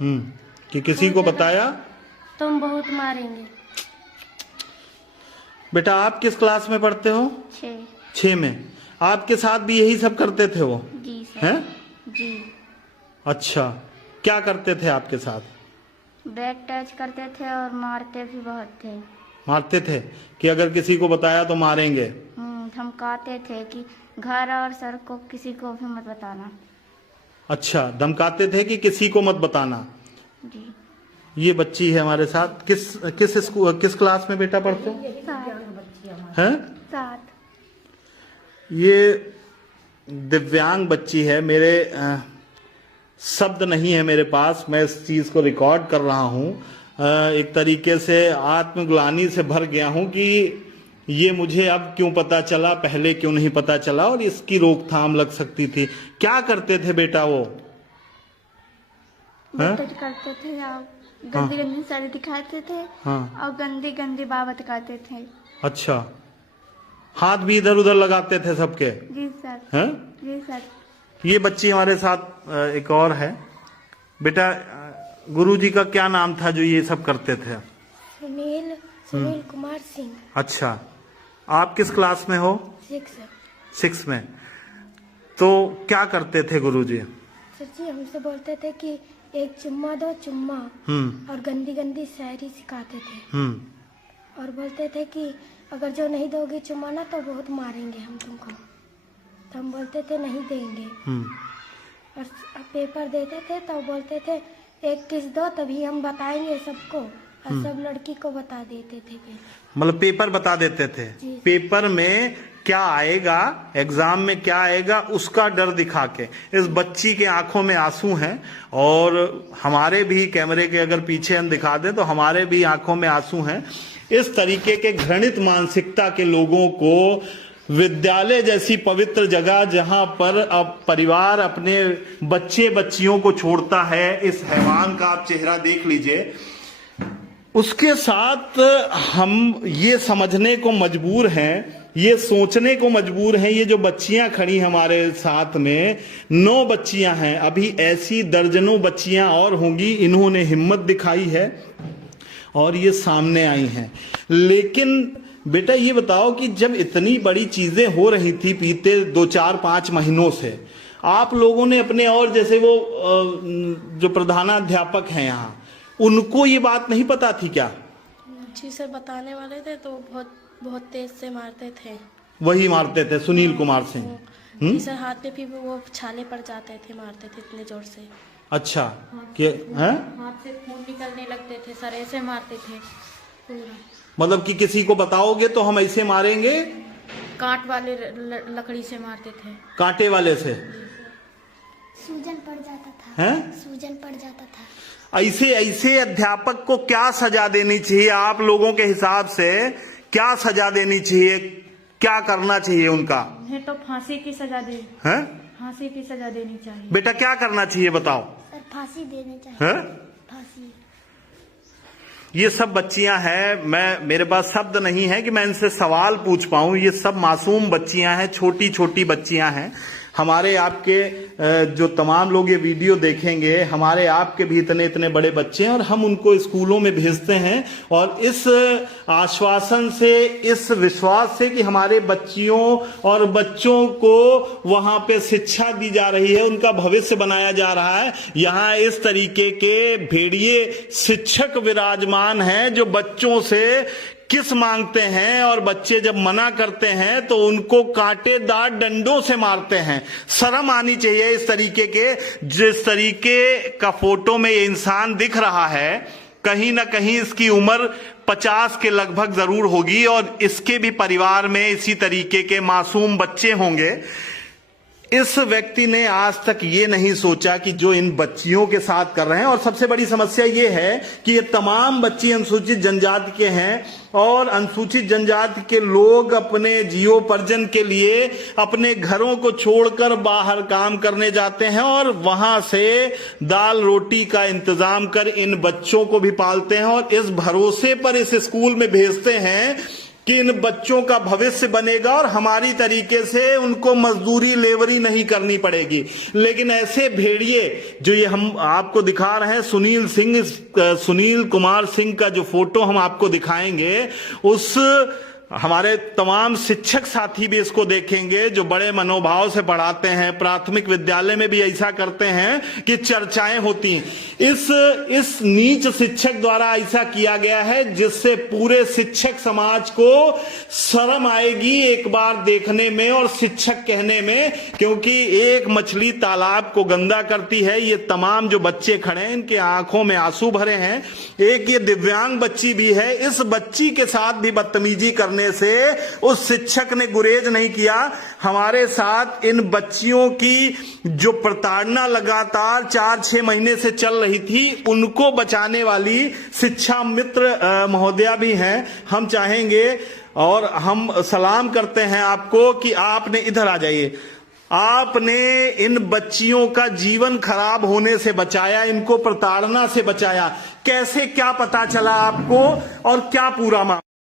कि किसी को बताया तुम बहुत मारेंगे। बेटा आप किस क्लास में पढ़ते हो? 6 में। आपके साथ भी यही सब करते थे वो? जी सर। हैं? जी। अच्छा, क्या करते थे आपके साथ? बैग टच करते थे और मारते भी बहुत थे। मारते थे कि अगर किसी को बताया तो मारेंगे? धमकाते थे कि घर और सर को किसी को भी मत बताना। अच्छा, धमकाते थे कि किसी को मत बताना। जी। ये बच्ची है हमारे साथ। किस क्लास में बेटा पढ़ते हो? 7। ये दिव्यांग बच्ची है। मेरे शब्द नहीं है मेरे पास, मैं इस चीज को रिकॉर्ड कर रहा हूं। एक तरीके से आत्मग्लानि से भर गया हूं कि ये मुझे अब क्यों पता चला, पहले क्यों नहीं पता चला, और इसकी रोकथाम लग सकती थी। क्या करते थे बेटा वो? करते थे और गंदी गंदी साड़ी दिखाते थे। हाँ। और गंदी गंदी बात करते थे। अच्छा, हाथ भी इधर उधर लगाते थे सबके? जी सर। हैं? जी सर। ये बच्ची हमारे साथ एक और है। बेटा गुरुजी का क्या नाम था जो ये सब करते थे? सुनील कुमार सिंह। अच्छा, आप किस क्लास में हो? 6 में। तो क्या करते थे गुरुजी? सर जी हमसे बोलते थे कि एक चुम्मा दो चुम्मा, और गंदी गंदी शायरी सिखाते थे। और बोलते थे कि अगर जो नहीं दोगे चुम्मा ना तो बहुत मारेंगे हम तुमको। तो हम बोलते थे नहीं देंगे। और पेपर देते थे तो बोलते थे एक किस दो तभी हम बताएंगे सबको, और सब लड़की को बता देते थे। मतलब पेपर बता देते थे? पेपर में क्या आएगा, एग्जाम में क्या आएगा उसका डर दिखा के। इस बच्ची के आंखों में आंसू हैं, और हमारे भी कैमरे के अगर पीछे हम दिखा दें तो हमारे भी आंखों में आंसू हैं। इस तरीके के घृणित मानसिकता के लोगों को विद्यालय जैसी पवित्र जगह, जहां पर अब परिवार अपने बच्चे बच्चियों को छोड़ता है, इस हैवान का आप चेहरा देख लीजिए, उसके साथ हम ये समझने को मजबूर हैं, ये सोचने को मजबूर हैं। ये जो बच्चियां खड़ी हमारे साथ में 9 बच्चियां हैं, अभी ऐसी दर्जनों बच्चियां और होंगी। इन्होंने हिम्मत दिखाई है और ये सामने आई हैं। लेकिन बेटा ये बताओ कि जब इतनी बड़ी चीजें हो रही थी बीते 2, 4, 5 महीनों से, आप लोगों ने अपने, और जैसे वो जो प्रधानाध्यापक हैं यहाँ, उनको ये बात नहीं पता थी क्या? जी सर, बताने वाले थे तो बहुत तेज से मारते थे। वही मारते थे सुनील कुमार सिंह? जी सर, हाथ पे भी वो छाले पड़ जाते थे, मारते थे इतने जोर से। अच्छा, कि हैं? हाथ से खून निकलने लगते थे, सर ऐसे मारते थे पूरा। मतलब कि किसी को बताओगे तो हम ऐसे मारेंगे? कांट वाले लकड़ी से मारते थे। कांटे वाले से? सूजन पड़ जाता था। हैं? सूजन पड़ जाता था। ऐसे अध्यापक को क्या सजा देनी चाहिए आप लोगों के हिसाब से? क्या सजा देनी चाहिए, क्या करना चाहिए उनका? तो फांसी की सजा दे। हैं? फांसी की सजा देनी चाहिए। बेटा क्या करना चाहिए बताओ? सर फांसी देनी चाहिए। हैं? फांसी। ये सब बच्चियां हैं, मेरे पास शब्द नहीं है कि मैं इनसे सवाल पूछ पाऊं। ये सब मासूम बच्चियां हैं, छोटी छोटी बच्चियां हैं। हमारे आपके जो तमाम लोग ये वीडियो देखेंगे, हमारे आपके भी इतने इतने बड़े बच्चे हैं, और हम उनको स्कूलों में भेजते हैं, और इस आश्वासन से, इस विश्वास से कि हमारे बच्चियों और बच्चों को वहां पे शिक्षा दी जा रही है, उनका भविष्य बनाया जा रहा है। यहाँ इस तरीके के भेड़िए शिक्षक विराजमान हैं जो बच्चों से किस मांगते हैं, और बच्चे जब मना करते हैं तो उनको कांटेदार डंडों से मारते हैं। शर्म आनी चाहिए इस तरीके के। जिस तरीके का फोटो में ये इंसान दिख रहा है, कहीं ना कहीं इसकी उम्र 50 के लगभग जरूर होगी, और इसके भी परिवार में इसी तरीके के मासूम बच्चे होंगे। इस व्यक्ति ने आज तक ये नहीं सोचा कि जो इन बच्चियों के साथ कर रहे हैं, और सबसे बड़ी समस्या ये है कि ये तमाम बच्चे अनुसूचित जनजाति के हैं, और अनुसूचित जनजाति के लोग अपने जीवोपार्जन के लिए अपने घरों को छोड़कर बाहर काम करने जाते हैं, और वहां से दाल रोटी का इंतजाम कर इन बच्चों को भी पालते हैं, और इस भरोसे पर इस स्कूल में भेजते हैं कि इन बच्चों का भविष्य बनेगा और हमारी तरीके से उनको मजदूरी लेबरी नहीं करनी पड़ेगी। लेकिन ऐसे भेड़िए जो ये हम आपको दिखा रहे हैं, सुनील कुमार सिंह का जो फोटो हम आपको दिखाएंगे, उस हमारे तमाम शिक्षक साथी भी इसको देखेंगे जो बड़े मनोभाव से पढ़ाते हैं, प्राथमिक विद्यालय में भी ऐसा करते हैं कि चर्चाएं होती हैं। इस नीच शिक्षक द्वारा ऐसा किया गया है जिससे पूरे शिक्षक समाज को शर्म आएगी एक बार देखने में और शिक्षक कहने में, क्योंकि एक मछली तालाब को गंदा करती है। ये तमाम जो बच्चे खड़े हैं इनके आंखों में आंसू भरे हैं। एक ये दिव्यांग बच्ची भी है, इस बच्ची के साथ भी बदतमीजी करने से उस शिक्षक ने गुरेज नहीं किया। हमारे साथ इन बच्चियों की जो प्रताड़ना लगातार 4-6 महीने से चल रही थी, उनको बचाने वाली शिक्षा मित्र महोदया भी हैं। हम चाहेंगे और हम सलाम करते हैं आपको कि आपने इधर आ जाइए। आपने इन बच्चियों का जीवन खराब होने से बचाया, इनको प्रताड़ना से बचाया। कैसे, क्या पता चला आपको और क्या पूरा